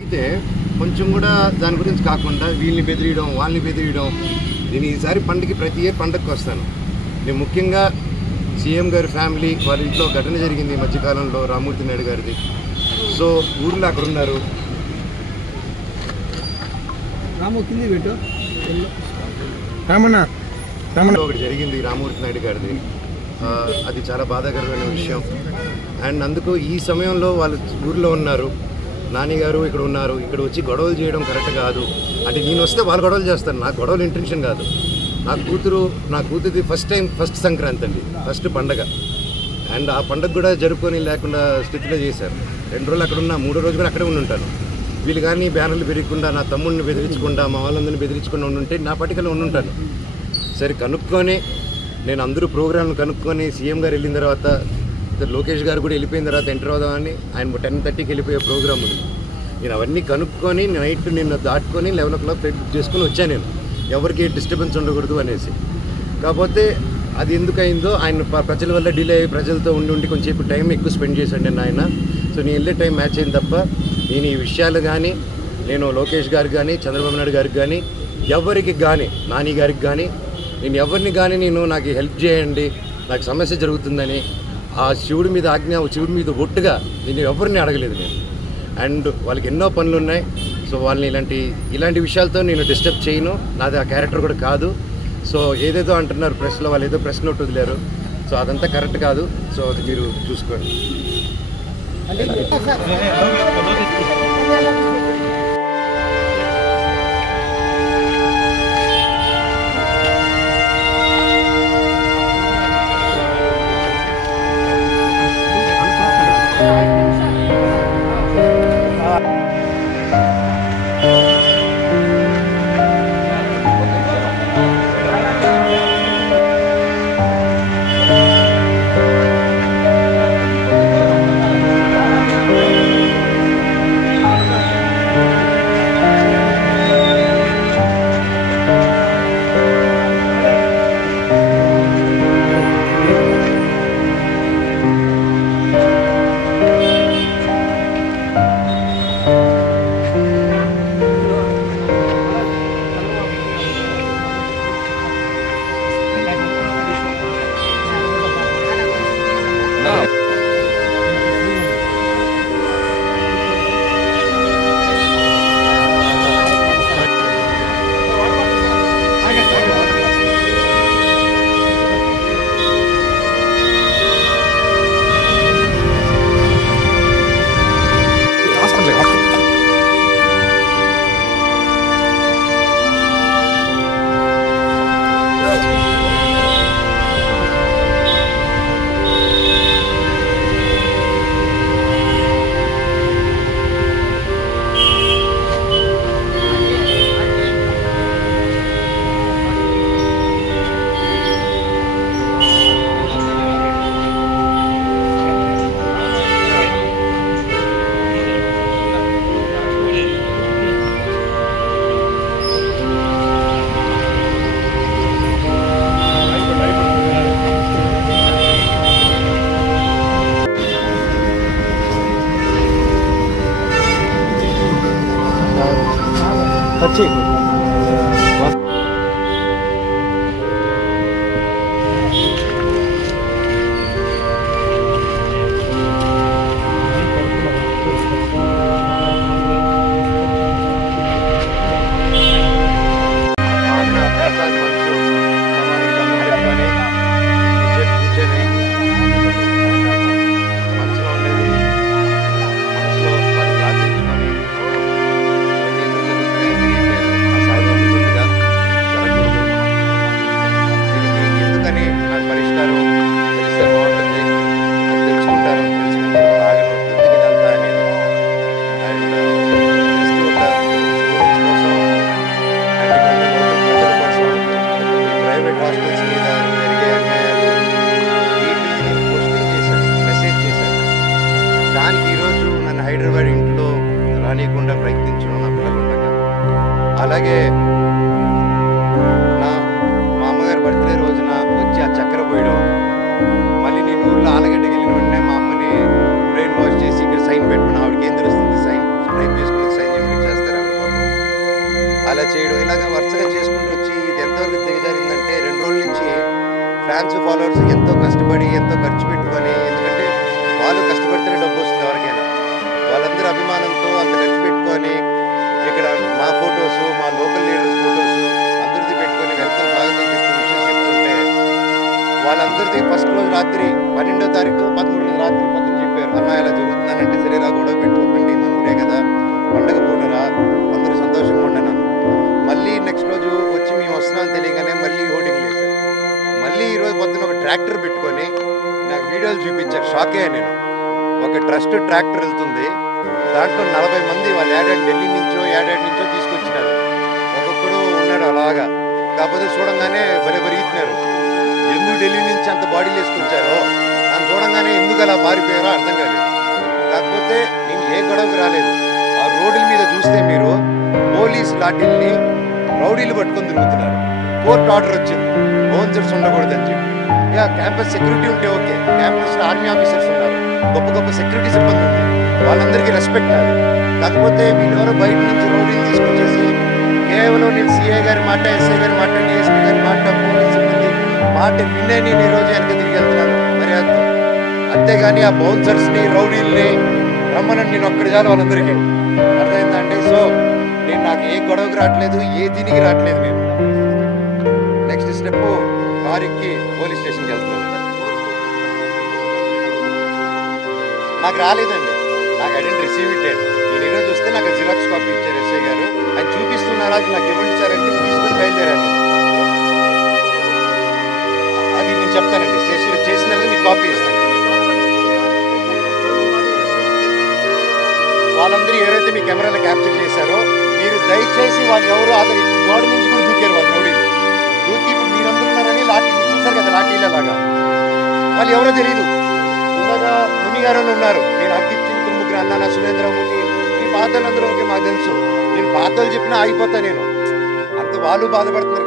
అయితే కొంచెం కూడా దాని గురించి కాకుండా వీళ్ళని బెదిరియడం వాళ్ళని బెదిరియడం. నేను ఈసారి పండుగకి ప్రతి ఇయర్ పండుగకి వస్తాను. నేను ముఖ్యంగా సీఎం గారి ఫ్యామిలీ వాళ్ళ ఇంట్లో ఘటన జరిగింది ఈ మధ్యకాలంలో, రామూర్తి నాయుడు గారిది. సో ఊర్లో అక్కడ ఉన్నారు. ఒకటి జరిగింది రామూర్తి నాయుడు గారిది. అది చాలా బాధాకరమైన విషయం. అండ్ అందుకు ఈ సమయంలో వాళ్ళు ఊర్లో ఉన్నారు, నాని గారు ఇక్కడ ఉన్నారు. ఇక్కడ వచ్చి గొడవలు చేయడం కరెక్ట్ కాదు. అంటే నేను వస్తే వాళ్ళు గొడవలు చేస్తాను, నాకు గొడవలు ఇంటెన్షన్ కాదు. నా కూతురిది ఫస్ట్ సంక్రాంతి అండి, ఫస్ట్ పండగ. అండ్ ఆ పండగ కూడా జరుపుకొని లేకుండా స్థితిలో చేశారు. 2 రోజులు అక్కడ ఉన్నా, 3వ రోజు కూడా అక్కడే ఉంటాను. వీళ్ళు కానీ బ్యానర్లు పెరగకుండా, నా తమ్ముడిని బెదిరించకుండా, మా వాళ్ళందరినీ బెదిరించకుండా ఉండుంటే నా పట్టికలో ఉంటాను. సరే కనుక్కొని నేను అందరూ ప్రోగ్రాంలు కనుక్కొని సీఎం గారు వెళ్ళిన తర్వాత, లోకేష్ గారు కూడా వెళ్ళిపోయిన తర్వాత ఎంటర్ అవుదామని ఆయన 10:30కి వెళ్ళిపోయే ప్రోగ్రామ్ ఉంది. నేను అవన్నీ కనుక్కొని నైట్ నిన్న దాటుకొని 11 o'clock చేసుకొని వచ్చాను. నేను ఎవరికి డిస్టర్బెన్స్ ఉండకూడదు అనేసి. కాకపోతే అది ఎందుకయిందో ఆయన ప్రజల వల్ల డిలే అయ్యి ప్రజలతో ఉండి కొంచెంసేపు టైం ఎక్కువ స్పెండ్ చేశాను నేను ఆయన. సో నేను వెళ్ళే టైం మ్యాచ్ అయింది తప్ప నేను ఈ విషయాలు కానీ, నేను లోకేష్ గారికి కానీ, చంద్రబాబు నాయుడు గారికి కానీ, ఎవరికి కానీ, నాని గారికి కానీ, నేను ఎవరిని కానీ నాకు హెల్ప్ చేయండి, నాకు సమస్య జరుగుతుందని ఆ శివుడి మీద ఆజ్ఞ, శివుడి మీద ఒట్టుగా నేను ఎవరిని అడగలేదు నేను. అండ్ వాళ్ళకి ఎన్నో పనులు ఉన్నాయి. సో వాళ్ళని ఇలాంటి విషయాలతో నేను డిస్టర్బ్ చేయను. నాది ఆ క్యారెక్టర్ కూడా కాదు. సో ఏదేదో అంటున్నారు ప్రెస్లో, వాళ్ళు ఏదో ప్రెస్ నోట్ వదిలేరు. సో అదంతా కరెక్ట్ కాదు. సో అది మీరు చూసుకోండి. రానియకుండా ప్రయత్నించడం నా పిల్లలు ఉండగా. అలాగే మా అమ్మగారి బర్త్డే రోజున వచ్చి ఆ చక్కెర పోయడం, మళ్ళీ నేను ఊళ్ళో ఆలగడ్డకి వెళ్ళిన వెంటనే మా అమ్మని బ్రెయిన్ వాష్ చేసి ఇక్కడ సైన్ పెట్టుకుని, ఆవిడకి ఏం తెలుస్తుంది సైన్ టైప్ చేసుకుని సైన్ ఇలా చేయడం ఇలాగ వరుసగా చేసుకుంటూ వచ్చి ఇది ఎంతవరకు దిగజారిందంటే 2 రోజుల నుంచి ఫ్యాన్స్ ఫాలోవర్స్ ఎంతో కష్టపడి ఎంతో ఖర్చు పెట్టుకొని, ఎందుకంటే వాళ్ళు కష్టపడితేనే డబ్బు వస్తుంది ఎవరికైనా, వాళ్ళందరూ అభిమానంతో అంత ఖర్చు పెట్టుకొని ఇక్కడ మా ఫొటోస్, మా లోకల్ లీడర్స్ ఫొటోస్ అందరిది పెట్టుకొని వెల్కమ్ స్వాగతం చెప్తూ విషయం చెప్తుంటే వాళ్ళందరిది ఫస్ట్ రోజు రాత్రి 12వ తారీఖు 13వ రోజు రాత్రి పక్కన చెప్పారు, అన్న ఇలా జరుగుతుందనంటే సరేరా గొడవ పెట్టుకోకండి మన ఊరే కదా పండగ పూటరా అందరూ సంతోషంగా ఉండను. మళ్ళీ నెక్స్ట్ రోజు వచ్చి మేము వస్తున్నామని తెలియగానే మళ్ళీ హోర్డింగ్ వేశారు. మళ్ళీ ఈరోజు పొద్దున ఒక ట్రాక్టర్ పెట్టుకొని నాకు వీడియోలు చూపించారు, షాక్ అయ్యా నేను. ఒక ట్రస్ట్ ట్రాక్టర్ వెళ్తుంది, దాంట్లో 40 మంది వాళ్ళు ఏడాది ఢిల్లీ నుంచో ఏడాది నుంచో తీసుకొచ్చినారు, ఒక్కొక్కడు ఉన్నాడు అలాగా. కాకపోతే చూడంగానే భలే పెరుగుతున్నారు, ఎందుకు ఢిల్లీ నుంచి అంత బాడీలు వేసుకొచ్చారో నన్ను చూడంగానే ఎందుకు అలా పారిపోయారో అర్థం కాలేదు. కాకపోతే నేను ఏ గొడవకు రాలేదు. ఆ రోడ్ల మీద చూస్తే మీరు పోలీసు లాఠీల్ని రౌడీలు పట్టుకొని తిరుగుతున్నారు. కోర్టు ఆర్డర్ వచ్చింది బౌన్సర్స్ ఉండకూడదని చెప్పి. ఇక క్యాంపస్ సెక్యూరిటీ ఉంటే ఓకే, క్యాంపస్లో ఆర్మీ ఆఫీసర్స్ ఉన్నారు, గొప్ప గొప్ప సెక్యూరిటీ సిబ్బంది ఉంది, వాళ్ళందరికీ రెస్పెక్ట్ నాది. కాకపోతే వీళ్ళెవరో బయట నుంచి రౌడీలు తీసుకొచ్చేసి కేవలం నేను సిఐ గారి మాట, ఎస్ఐ గారి మాట, డిఎస్పీ గారి మాట, పోలీస్ సిబ్బంది మాట వినే నేను ఈరోజు వెనక తిరిగి వెళ్తున్నాను మర్యాదతో. అంతేగాని ఆ బౌన్సర్స్ని రౌడీల్ని రమ్మనని నేను ఒక్కడి చాలు వాళ్ళందరికీ, అర్థమైందండి. సో నేను నాకు ఏ గొడవకి రావట్లేదు, ఏ దీనికి రావట్లేదు. మేము నెక్స్ట్ స్టెప్ కారుకి పోలీస్ స్టేషన్కి వెళ్తున్నాను. నాకు రాలేదండి, నాకు ఐ డెంట్ రిసీవ్ ఇట్. నేను ఈరోజు వస్తే నాకు జిరాక్స్ కాపీ ఇచ్చారు ఎస్ఐ గారు, ఆయన చూపిస్తున్నారు, అది నాకు ఇవ్వండి సార్ అంటే తీసుకుని బయలుదేరాను. అది నేను చెప్తానండి, స్టేషన్లో చేసిన మీకు కాపీ ఇస్తాను. వాళ్ళందరూ ఎవరైతే మీ కెమెరాలో క్యాప్చర్ చేశారో మీరు దయచేసి వాళ్ళు ఎవరు ఆధార్ గోడ నుంచి కూడా దూకారు, వాళ్ళు రౌడీలు దూకి ఇప్పుడు మీరందరూ ఉన్నారని లాఠీ చూసారు కదా, లాఠీలలాగా వాళ్ళు ఎవరో తెలియదు. ఇలాగా ముని గారు ఉన్నారు, నేను అగ్గిచ్చిన 3 అన్నాను, సురేంద్ర ముని, ఈ పాతలందరూ ఓకే మాకు తెలుసు, నేను పాతలు చెప్పినా ఆగిపోతా నేను, అంత వాళ్ళు బాధపడుతున్నారు.